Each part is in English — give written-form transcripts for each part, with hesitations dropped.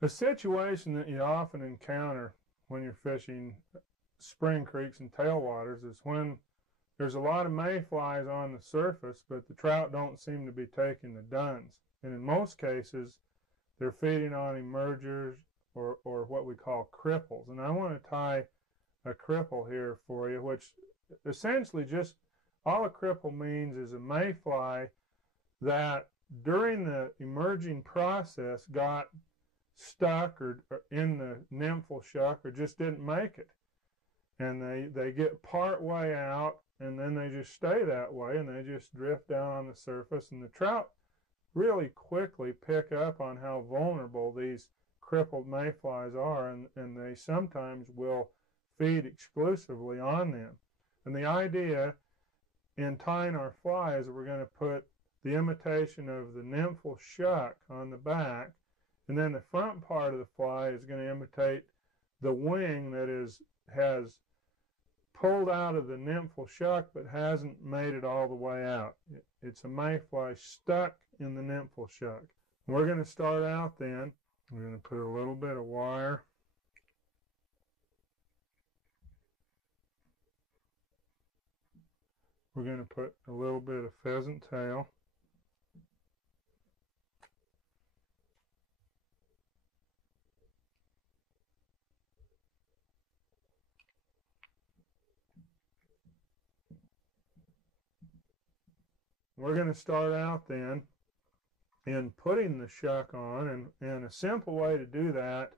A situation that you often encounter when you're fishing spring creeks and tailwaters is when there's a lot of mayflies on the surface, but the trout don't seem to be taking the duns. And in most cases, they're feeding on emergers or what we call cripples. And I want to tie a cripple here for you, which essentially just all a cripple means is a mayfly that during the emerging process got stuck or in the nymphal shuck or just didn't make it. And they get part way out and then they just stay that way and they just drift down on the surface. And the trout really quickly pick up on how vulnerable these crippled mayflies are, and they sometimes will feed exclusively on them. And the idea in tying our fly is that we're going to put the imitation of the nymphal shuck on the back, and then the front part of the fly is going to imitate the wing that has pulled out of the nymphal shuck but hasn't made it all the way out. It's a mayfly stuck in the nymphal shuck. We're going to start out then. We're going to put a little bit of wire. We're going to put a little bit of pheasant tail. We're going to start out then in putting the shuck on, and a simple way to do that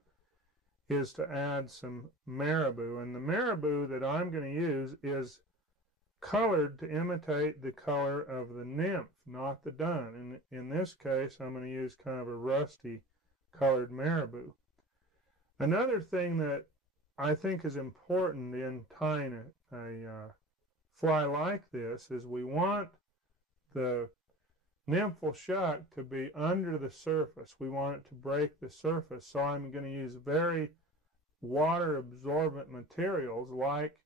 is to add some marabou. And the marabou that I'm going to use is colored to imitate the color of the nymph, not the dun. And in this case, I'm going to use kind of a rusty colored marabou. Another thing that I think is important in tying a fly like this is we want the nymphal shuck to be under the surface. We want it to break the surface, so I'm going to use very water absorbent materials like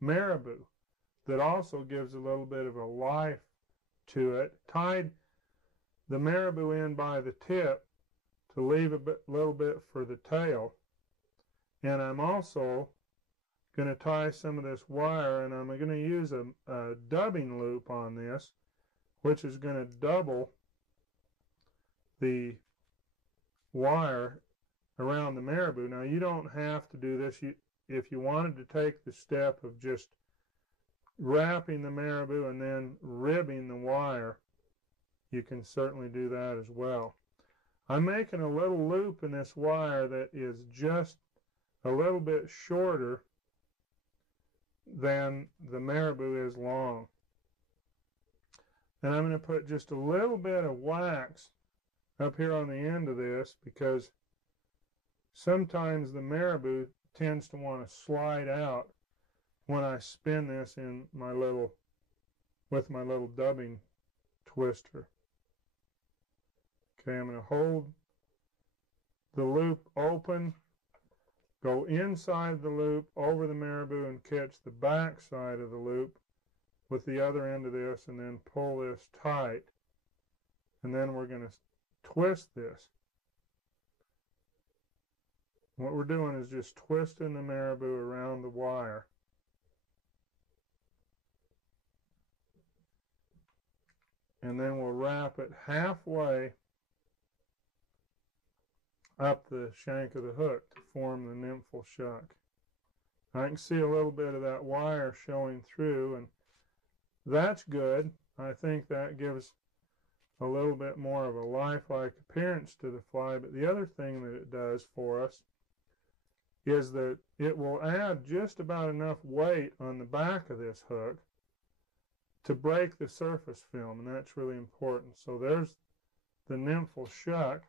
marabou that also gives a little bit of a life to it. Tied the marabou in by the tip to leave a little bit for the tail, and I'm also going to tie some of this wire, and I'm going to use a dubbing loop on this, which is going to double the wire around the marabou. Now, you don't have to do this. If you wanted to take the step of just wrapping the marabou and then ribbing the wire, you can certainly do that as well. I'm making a little loop in this wire that is just a little bit shorter than the marabou is long. And I'm going to put just a little bit of wax up here on the end of this because sometimes the marabou tends to want to slide out when I spin this in with my little dubbing twister. Okay, I'm going to hold the loop open, go inside the loop over the marabou and catch the back side of the loop with the other end of this, and then pull this tight, and then we're going to twist this. What we're doing is just twisting the marabou around the wire. And then we'll wrap it halfway up the shank of the hook to form the nymphal shuck. I can see a little bit of that wire showing through, and that's good. I think that gives a little bit more of a lifelike appearance to the fly. But the other thing that it does for us is that it will add just about enough weight on the back of this hook to break the surface film, and that's really important. So there's the nymphal shuck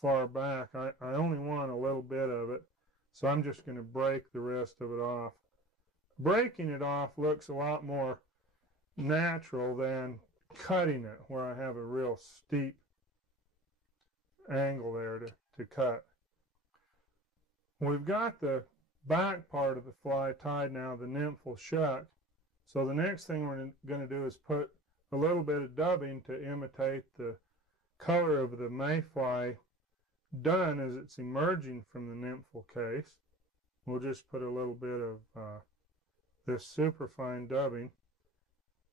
far back. I only want a little bit of it, so I'm just going to break the rest of it off. Breaking it off looks a lot more natural than cutting it, where I have a real steep angle there to cut. We've got the back part of the fly tied now, the nymphal shuck. So the next thing we're going to do is put a little bit of dubbing to imitate the color of the mayfly done as it's emerging from the nymphal case. We'll just put a little bit of this superfine dubbing.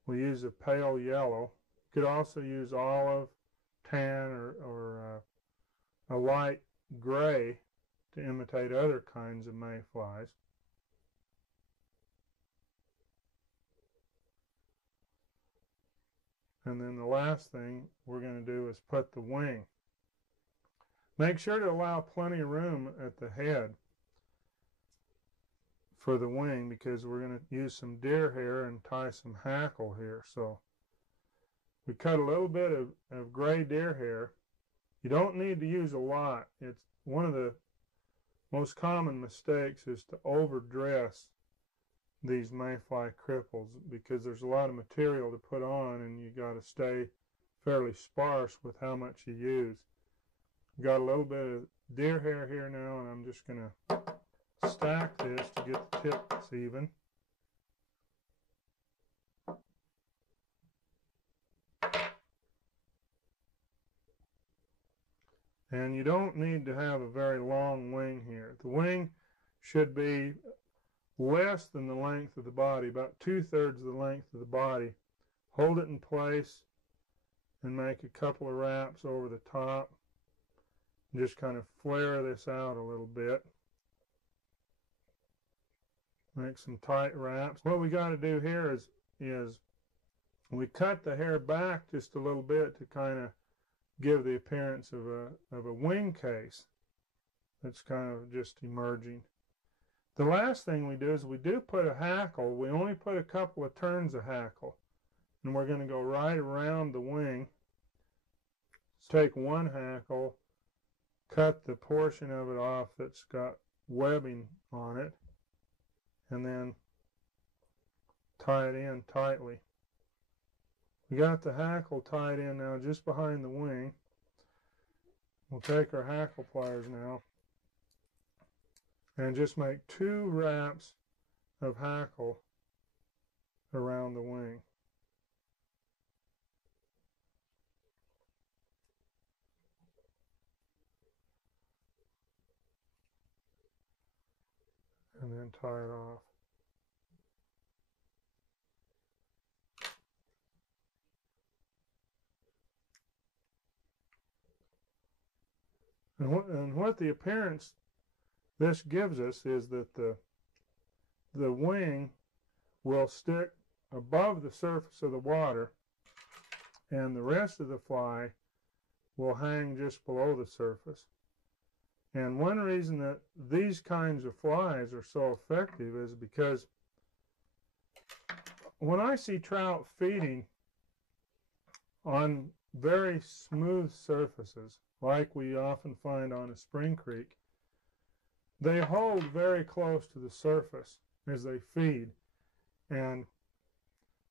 We'll use a pale yellow. You could also use olive, tan, or a light gray to imitate other kinds of mayflies. And then the last thing we're going to do is put the wing. Make sure to allow plenty of room at the head for the wing, because we're going to use some deer hair and tie some hackle here. So we cut a little bit of gray deer hair. You don't need to use a lot. It's one of the most common mistakes is to overdress these mayfly cripples, because there's a lot of material to put on and you got to stay fairly sparse with how much you use. Got a little bit of deer hair here now, and I'm just going to stack this to get the tips even. And you don't need to have a very long wing here. The wing should be less than the length of the body, about 2/3 of the length of the body. Hold it in place and make a couple of wraps over the top. Just kind of flare this out a little bit. Make some tight wraps. What we got to do here is we cut the hair back just a little bit to kind of give the appearance of a wing case that's kind of just emerging. The last thing we do is we do put a hackle. We only put a couple of turns of hackle, and we're going to go right around the wing. Take one hackle, cut the portion of it off that's got webbing on it, and then tie it in tightly. We got the hackle tied in now just behind the wing. We'll take our hackle pliers now and just make 2 wraps of hackle around the wing. And then tie it off. And what the appearance this gives us is that the wing will stick above the surface of the water, and the rest of the fly will hang just below the surface. And one reason that these kinds of flies are so effective is because when I see trout feeding on very smooth surfaces, like we often find on a spring creek, they hold very close to the surface as they feed. And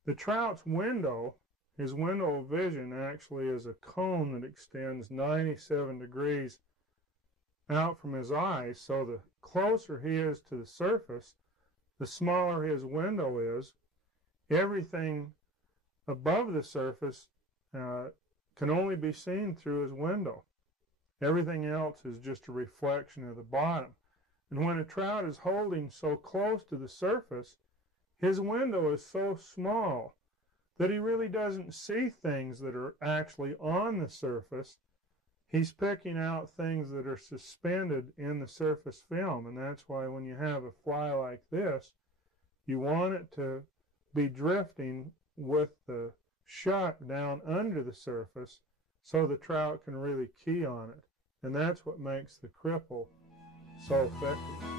the trout's window, his window of vision, actually is a cone that extends 97 degrees out from his eyes. So the closer he is to the surface, the smaller his window is. Everything above the surface can only be seen through his window. Everything else is just a reflection of the bottom. And when a trout is holding so close to the surface, his window is so small that he really doesn't see things that are actually on the surface. He's picking out things that are suspended in the surface film. And that's why when you have a fly like this, you want it to be drifting with the shuck down under the surface so the trout can really key on it. And that's what makes the cripple so effective.